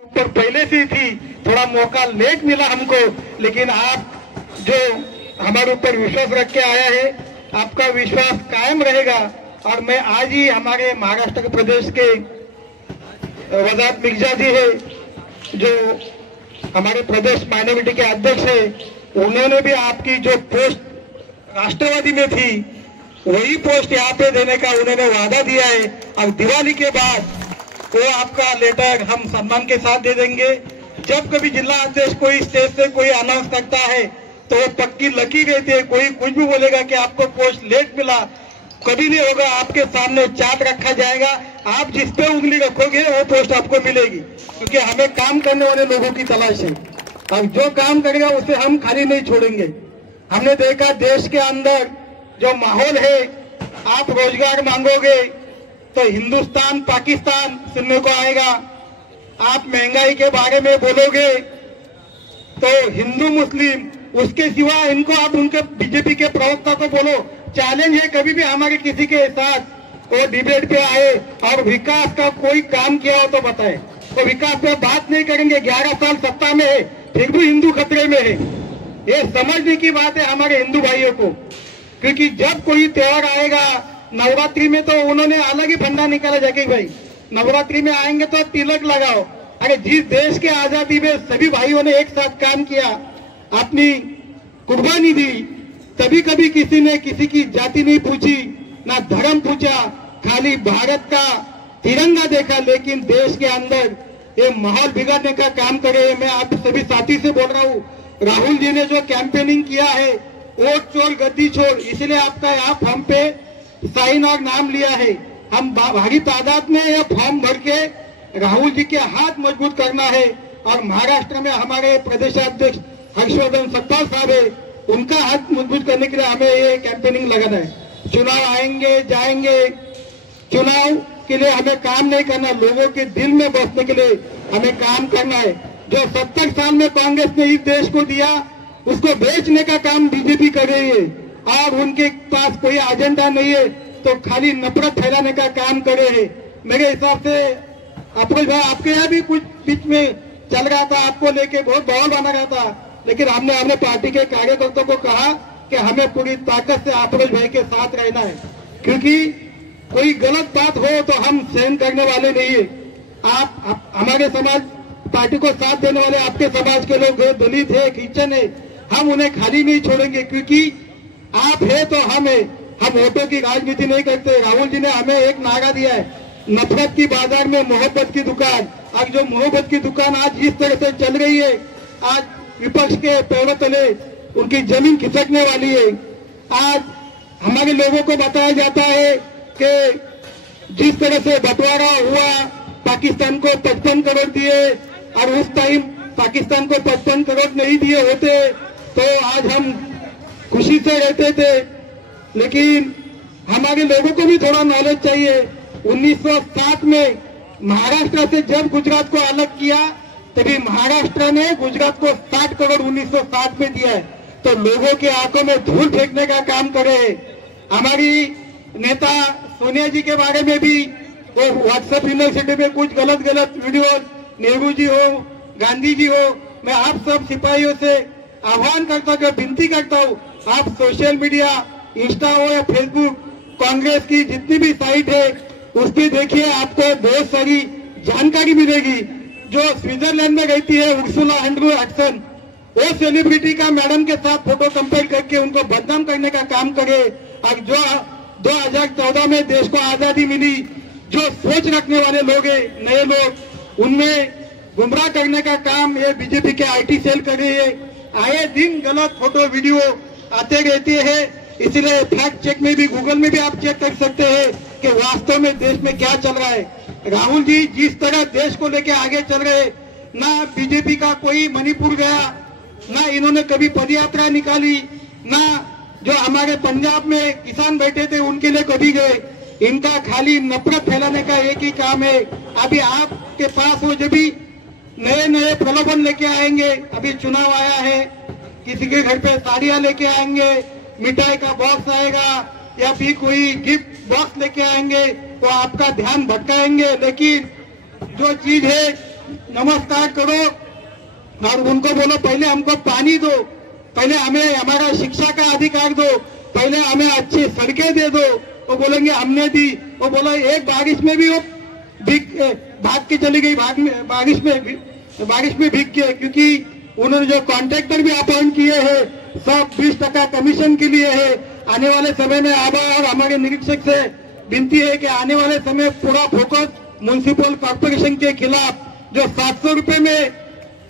ऊपर पहले से थी, थोड़ा मौका लेट मिला हमको, लेकिन आप जो हमारे ऊपर विश्वास रख के आया है, आपका विश्वास कायम रहेगा। और मैं आज ही हमारे महाराष्ट्र प्रदेश के वजाहत मिर्जा जी है, जो हमारे प्रदेश माइनॉरिटी के अध्यक्ष है, उन्होंने भी आपकी जो पोस्ट राष्ट्रवादी में थी वही पोस्ट यहाँ पे देने का उन्होंने वादा दिया है। और दिवाली के बाद वो आपका लेटर हम सम्मान के साथ दे देंगे। जब कभी जिला अध्यक्ष कोई स्टेज से कोई अनाउंस करता है तो वो पक्की लकी रहती है। कोई कुछ भी बोलेगा कि आपको पोस्ट लेट मिला, कभी नहीं होगा। आपके सामने चार्ट रखा जाएगा, आप जिस पे उंगली रखोगे वो पोस्ट आपको मिलेगी, क्योंकि हमें काम करने वाले लोगों की तलाश है। और जो काम करेगा उसे हम खाली नहीं छोड़ेंगे। हमने देखा देश के अंदर जो माहौल है, आप रोजगार मांगोगे तो हिंदुस्तान पाकिस्तान सुनने को आएगा। आप महंगाई के बारे में बोलोगे तो हिंदू मुस्लिम, उसके सिवा इनको आप उनके बीजेपी के प्रवक्ता को बोलो। चैलेंज है, कभी भी हमारे किसी के साथ वो डिबेट पे आए और विकास का कोई काम किया हो तो बताए। तो विकास पे बात नहीं करेंगे। 11 साल सत्ता में है, फिर भी हिंदू खतरे में है। ये समझने की बात है हमारे हिंदू भाइयों को, क्योंकि जब कोई त्योहार आएगा, नवरात्रि में तो उन्होंने अलग ही फंडा निकाला जाके भाई नवरात्रि में आएंगे तो तिलक लगाओ। अरे जिस देश के आजादी में सभी भाइयों ने एक साथ काम किया, अपनी कुर्बानी दी, तभी कभी किसी ने किसी की जाति नहीं पूछी, ना धर्म पूछा, खाली भारत का तिरंगा देखा। लेकिन देश के अंदर ये माहौल बिगाड़ने का काम करे। मैं आप सभी साथी से बोल रहा हूँ, राहुल जी ने जो कैंपेनिंग किया है, वोट चोर गद्दी छोड़, इसलिए आपका यहाँ फॉर्म पे साइन और नाम लिया है। हम भारी तादाद में यह फॉर्म भर के राहुल जी के हाथ मजबूत करना है। और महाराष्ट्र में हमारे प्रदेशाध्यक्ष हर्षवर्धन सत्तार साहब है, उनका हाथ मजबूत करने के लिए हमें ये कैंपेनिंग लगाना है। चुनाव आएंगे जाएंगे, चुनाव के लिए हमें काम नहीं करना, लोगों के दिल में बसने के लिए हमें काम करना है। जो 70 साल में कांग्रेस ने इस देश को दिया, उसको बेचने का काम बीजेपी कर रही है। और उनके पास कोई एजेंडा नहीं है, तो खाली नफरत फैलाने का काम कर रहे हैं। मेरे हिसाब से अफरोज भाई, आपके यहाँ भी कुछ बीच में चल रहा था, आपको लेके बहुत बवाल बना रहा था, लेकिन हमने अपने पार्टी के कार्यकर्ताओं को कहा कि हमें पूरी ताकत से अफरोज भाई के साथ रहना है, क्योंकि कोई गलत बात हो तो हम सहन करने वाले नहीं है। आप हमारे समाज पार्टी को साथ देने वाले आपके समाज के लोग हैं, दलित है, क्रिश्चियन है, हम उन्हें खाली नहीं छोड़ेंगे, क्योंकि आप है तो हम है। हम वोटों की राजनीति नहीं करते। राहुल जी ने हमें एक नारा दिया है, नफरत की बाजार में मोहब्बत की दुकान। आज जो मोहब्बत की दुकान आज जिस तरह से चल रही है, आज विपक्ष के पैरों तले उनकी जमीन खिसकने वाली है। आज हमारे लोगों को बताया जाता है कि जिस तरह से बंटवारा हुआ, पाकिस्तान को 55 करोड़ दिए, और उस टाइम पाकिस्तान को 55 करोड़ नहीं दिए होते तो आज हम खुशी से रहते थे। लेकिन हमारे लोगों को भी थोड़ा नॉलेज चाहिए। 1960 में महाराष्ट्र से जब गुजरात को अलग किया, तभी महाराष्ट्र ने गुजरात को 60 करोड़ 1960 में दिया है। तो लोगों की आंखों में धूल फेंकने का काम करे। हमारी नेता सोनिया जी के बारे में भी वो व्हाट्सएप यूनिवर्सिटी में कुछ गलत वीडियो, नेहरू जी हो, गांधी जी हो, मैं आप सब सिपाहियों से आह्वान करता हूँ, विनती करता हूँ, आप सोशल मीडिया, इंस्टा हो या फेसबुक, कांग्रेस की जितनी भी साइट है उस पर देखिए, आपको बहुत सारी जानकारी मिलेगी। जो स्विट्जरलैंड में रहती है उर्सुला हंड्सन, वो सेलिब्रिटी का मैडम के साथ फोटो कंपेयर करके उनको बदनाम करने का काम करे। और जो 2014 में देश को आजादी मिली, जो सोच रखने वाले लोग हैं, नए लोग, उनमें गुमराह करने का काम ये बीजेपी के आईटी सेल कर रही है। आए दिन गलत फोटो वीडियो आते रहते हैं, इसलिए फैक्ट चेक में भी, गूगल में भी आप चेक कर सकते हैं कि वास्तव में देश में क्या चल रहा है। राहुल जी जिस तरह देश को लेके आगे चल रहे, ना बीजेपी का कोई मणिपुर गया, ना इन्होंने कभी पदयात्रा निकाली, ना जो हमारे पंजाब में किसान बैठे थे उनके लिए कभी गए। इनका खाली नफरत फैलाने का एक ही काम है। अभी आपके पास वो जब भी नए प्रलोभन लेके आएंगे, अभी चुनाव आया है, किसी के घर पे साड़ियां लेके आएंगे, मिठाई का बॉक्स आएगा, या फिर कोई गिफ्ट बॉक्स लेके आएंगे, तो आपका ध्यान भटकाएंगे। लेकिन जो चीज है नमस्कार करो और उनको बोलो पहले हमको पानी दो, पहले हमें हमारा शिक्षा का अधिकार दो, पहले हमें अच्छी सड़कें दे दो। वो बोलेंगे हमने दी। वो बोलो एक बारिश में भी वो भाग के चली गई, बारिश में भीग के, क्योंकि उन्होंने जो कॉन्ट्रैक्टर भी अपॉइंट किए हैं सब 20% कमीशन के लिए है। आने वाले समय में आबा और हमारे निरीक्षक से विनती है कि आने वाले समय पूरा फोकस म्युनिसिपल कॉर्पोरेशन के खिलाफ जो 700 रुपए में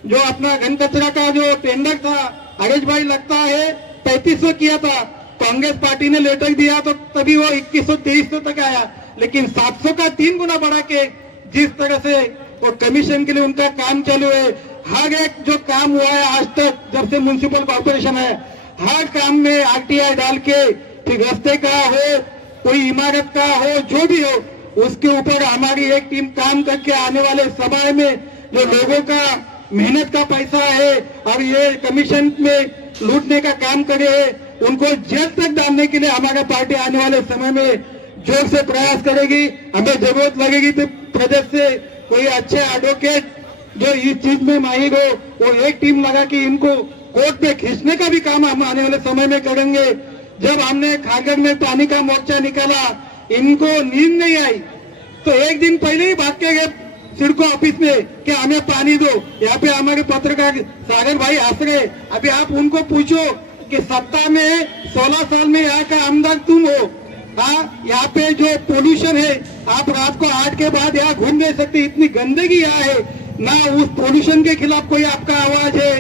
जो अपना घन कचरा का जो टेंडर था हरेश भाई लगता है 3500 किया था, कांग्रेस पार्टी ने लेटर दिया तो तभी वो 2100-2300 तक आया, लेकिन 700 का 3 गुना बढ़ा के जिस तरह से वो कमीशन के लिए उनका काम चालू है, हर एक जो काम हुआ है आज तक जब से म्युनिसिपल कॉर्पोरेशन है, हर काम में आरटीआई डाल के, फिर रास्ते का हो, कोई इमारत का हो, जो भी हो, उसके ऊपर हमारी एक टीम काम करके आने वाले समय में जो लोगों का मेहनत का पैसा है और ये कमीशन में लूटने का काम करे है, उनको जेल तक डालने के लिए हमारा पार्टी आने वाले समय में जोर से प्रयास करेगी। हमें जरूरत लगेगी तो प्रदेश से कोई अच्छे एडवोकेट जो इस चीज में माहिर हो, वो एक टीम लगा के इनको कोर्ट में खींचने का भी काम हम आने वाले समय में करेंगे। जब हमने खागर में पानी का मोर्चा निकाला, इनको नींद नहीं आई तो एक दिन पहले ही भाग के गए सिडको ऑफिस में कि हमें पानी दो। यहाँ पे हमारे पत्रकार सागर भाई हंस रहे। अभी आप उनको पूछो कि सत्ता में 16 साल में यहाँ का आमदार तुम हो, हाँ, यहाँ पे जो पोल्यूशन है, आप रात को 8 के बाद यहाँ घूम नहीं सकते, इतनी गंदगी यहाँ है। ना उस पोल्यूशन के खिलाफ कोई आपका आवाज है,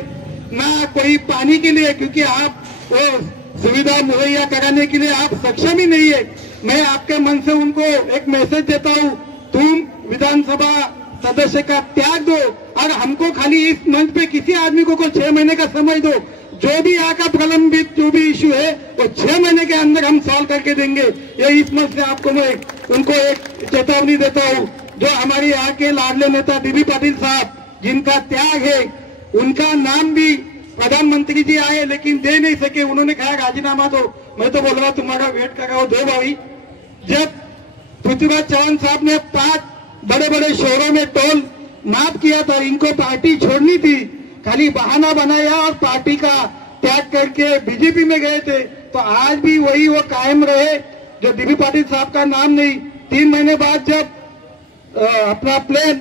ना कोई पानी के लिए, क्योंकि आप वो सुविधा मुहैया कराने के लिए आप सक्षम ही नहीं है। मैं आपके मन से उनको एक मैसेज देता हूँ, तुम विधानसभा सदस्य का त्याग दो और हमको खाली इस मंच पे किसी आदमी को 6 महीने का समय दो। जो भी यहाँ का प्रलंबित जो भी इश्यू है वो 6 महीने के अंदर हम सॉल्व करके देंगे। ये इस मंच से आपको मैं उनको एक चेतावनी देता हूँ। जो हमारे यहाँ के लाडले नेता डीबी पाटिल साहब, जिनका त्याग है, उनका नाम भी प्रधानमंत्री जी आए लेकिन दे नहीं सके, उन्होंने कहा राजीनामा दो। मैं तो बोल रहा तुम्हारा वेट कर रहा हूँ, दो भाई। जब पृथ्वीराज चौहान साहब ने 5 बड़े बड़े शहरों में टोल माफ किया था, इनको पार्टी छोड़नी थी, खाली बहाना बनाया और पार्टी का त्याग करके बीजेपी में गए थे। तो आज भी वही वो कायम रहे जो डीबी पाटिल साहब का नाम नहीं। 3 महीने बाद जब अपना प्लेन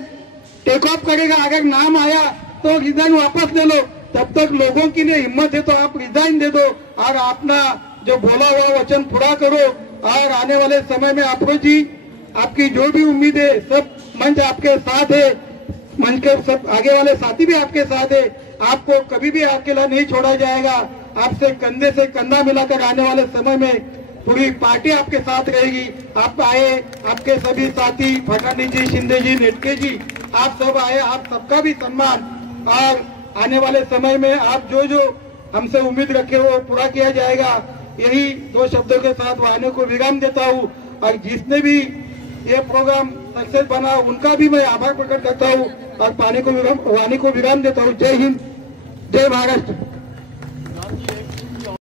टेक ऑफ करेगा, अगर नाम आया तो रिजाइन वापस ले लो। तब तक लोगों की लिए हिम्मत है तो आप रिजाइन दे दो और अपना जो बोला हुआ वचन पूरा करो। और आने वाले समय में आपको जी, आपकी जो भी उम्मीद है, सब मंच आपके साथ है, मंच के सब आगे वाले साथी भी आपके साथ है। आपको कभी भी अकेला नहीं छोड़ा जाएगा। आपसे कंधे से कंधा मिलाकर आने वाले समय में पूरी पार्टी आपके साथ रहेगी। आप आए, आपके सभी साथी फडणवीस जी, शिंदे जी, नेटके जी, आप सब आए, आप सबका भी सम्मान। और आने वाले समय में आप जो जो हमसे उम्मीद रखे वो पूरा किया जाएगा। यही 2 शब्दों के साथ वाणी को विराम देता हूँ। और जिसने भी ये प्रोग्राम सक्सेस बना उनका भी मैं आभार प्रकट करता हूँ और वाणी को विराम देता हूँ। जय हिंद, जय महाराष्ट्र।